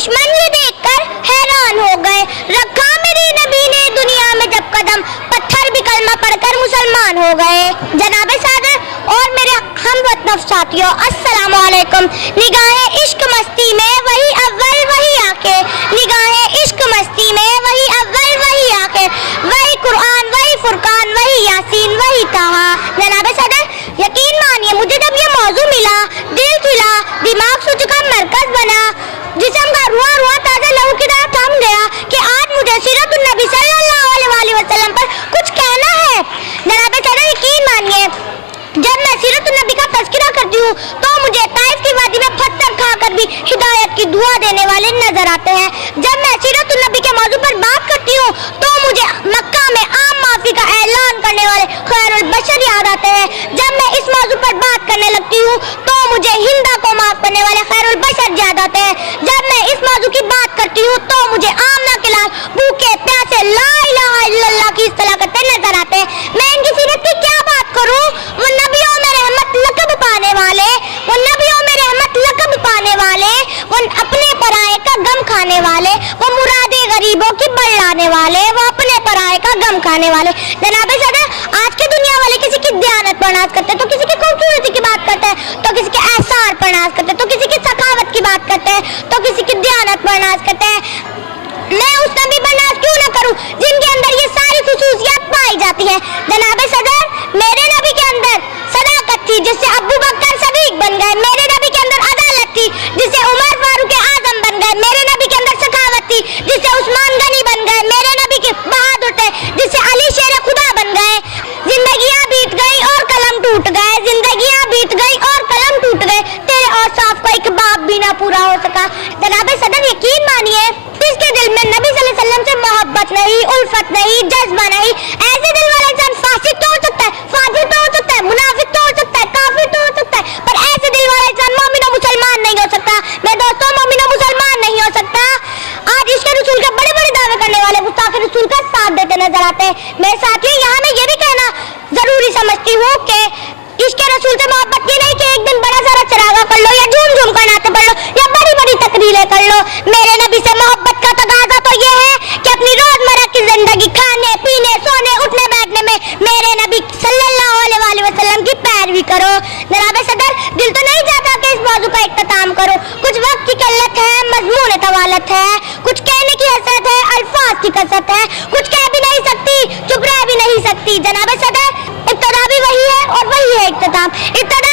दुश्मन ये देखकर हैरान हो गए। रखा मेरे नबी ने दुनिया में जब कदम, पत्थर भी कलमा पढ़कर मुसलमान हो गए। जनाब सादर और मेरे हमवतन साथियों, अस्सलाम वालेकुम। निगाहें इश्क मस्ती में वही अव्वल वही आके, निगाहें इश्क मस्ती में वही अव्वल वही आके, वही कुरान वही फुरकान वही यासीन वही ताहा। जनाब सदर, यकीन मानिए मुझे जब ये मौजू मिला, दिल खिला, दिमाग सोच का मरकज बना, जिस्म का रुआ रुआ ताजा लहू की तरह थम गया कि आज मुझे सीरत नबी सल्लल्लाहु अलैहि वसल्लम पर कुछ कहना है। जनाब सदर, यकीन मानिए जब मैं सीरत नबी का तज़किरा करती हूँ तो मुझे ताइफ की वादी में पत्थर खाकर भी हिदायत की दुआ देने वाले नजर आते हैं। जब मैं सीरत नबी के मौजू पर बात करती हूँ तो मुझे मक्का में आम माफी का ऐलान करने वाले खैरुल बशर याद आते हैं। जब मैं इस मौजू पर बात करने लगती हूँ तो मुझे हिंदा को माफ करने वाले खैरुल बशर याद आते हैं। जब मैं इस मौजू की बात करती हूँ तो मुझे आमना के लाल भूखे प्यासे ला इलाहा इल्लल्लाह की इस्तला करते नजर आते हैं। मैं इनकी सीरत की क्या बात करूँ? वो नबियों में रहमत लक़ब पाने वाले, वो नबियों में रहमत लक़ब पाने वाले, वो अपने पराये का गम खाने वाले, वो मुरादे गरीबों की बढ़ाने वाले, वो अपने पराये का गम खाने वाले। जनाब सदर, आज के दुनिया वाले किसी की दयानत पर नाज करते हैं, तो किसी की खूबसूरती की बात करते हैं, तो किसी के एहसार पर नाज करते हैं, तो किसी की सखावत की बात करते हैं, तो किसी की दयानत पर नाज करते हैं। मैं उस नबी पर नाज क्यों न करूं जिनके अंदर ये सारी खुसूसियात पाई जाती है। जनाब सदर, मेरे नबी के अंदर सदाकत थी जिससे अबू बकर सदीक बन गए। मेरे नबी के अंदर अदालत थी जिससे उमर फारूक आजम बन गए। मेरे नबी के अंदर सखावत थी जिससे उस्मान गनी बन गए। मेरे नबी के बहादुर थे जिससे अली शेर खुदा बन गए। जिंदगियां बीत गई और कलम टूट गए, जिंदगियां बीत गई और कलम टूट गए, तेरे और साफ का एक बाप भी ना पूरा हो सका। जनाब सदर, यकीन मानिए जिसके दिल में नबी सल्लल्लाहु अलैहि वसल्लम से मोहब्बत नहीं, उल्फत नहीं, जज्बा नहीं, ऐसे दिल वाला इंसान फासिक तो हो सकता है, फाजिल तो हो सकता है, मुनाफिक तो हो सकता है, काफिर तो हो सकता है, पर ऐसे दिल वाला इंसान मोमिन और मुसलमान नहीं हो सकता। मैं दोस्तों, मोमिन और मुसलमान नहीं हो सकता। आज इश्क़ रसूल के बड़े बड़े दावे करने वाले गुस्ताख़ रसूल का साथ देते नजर आते हैं। मेरे साथियों, यहाँ मैं ये भी कहना जरूरी समझती हूँ कि इश्क़ रसूल से मोहब्बत ये नहीं कि एक दिन बड़ा सारा चरागा कर लो या झूम झूम कर नाते पढ़ लो या बड़ी बड़ी तकरीरें कर लो। मेरे नबी से मोहब्बत का तकाज़ा तो ये है कि अपनी रोजमर्रा की जिंदगी खाने पीने सोने उठने बैठने में मेरे नबी सल्लल्लाहु अलैहि वसल्लम की पैरवी करो। जनाब सदर, दिल तो नहीं चाहता कि इस मौजू का इख्तिताम करो। कुछ वक्त की किल्लत है, मजमून तवालत है, कुछ कहने की हसरत है, अल्फाज की कसरत है, कुछ कह भी नहीं सकती, चुप रह भी नहीं सकती। जनाब सदर, इब्तिदा भी वही है और वही है इख्तिताम। इब्तिदा